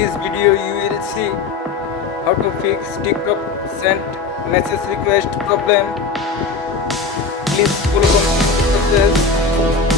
this video you will see how to fix TikTok sent message request problem. Please follow the process.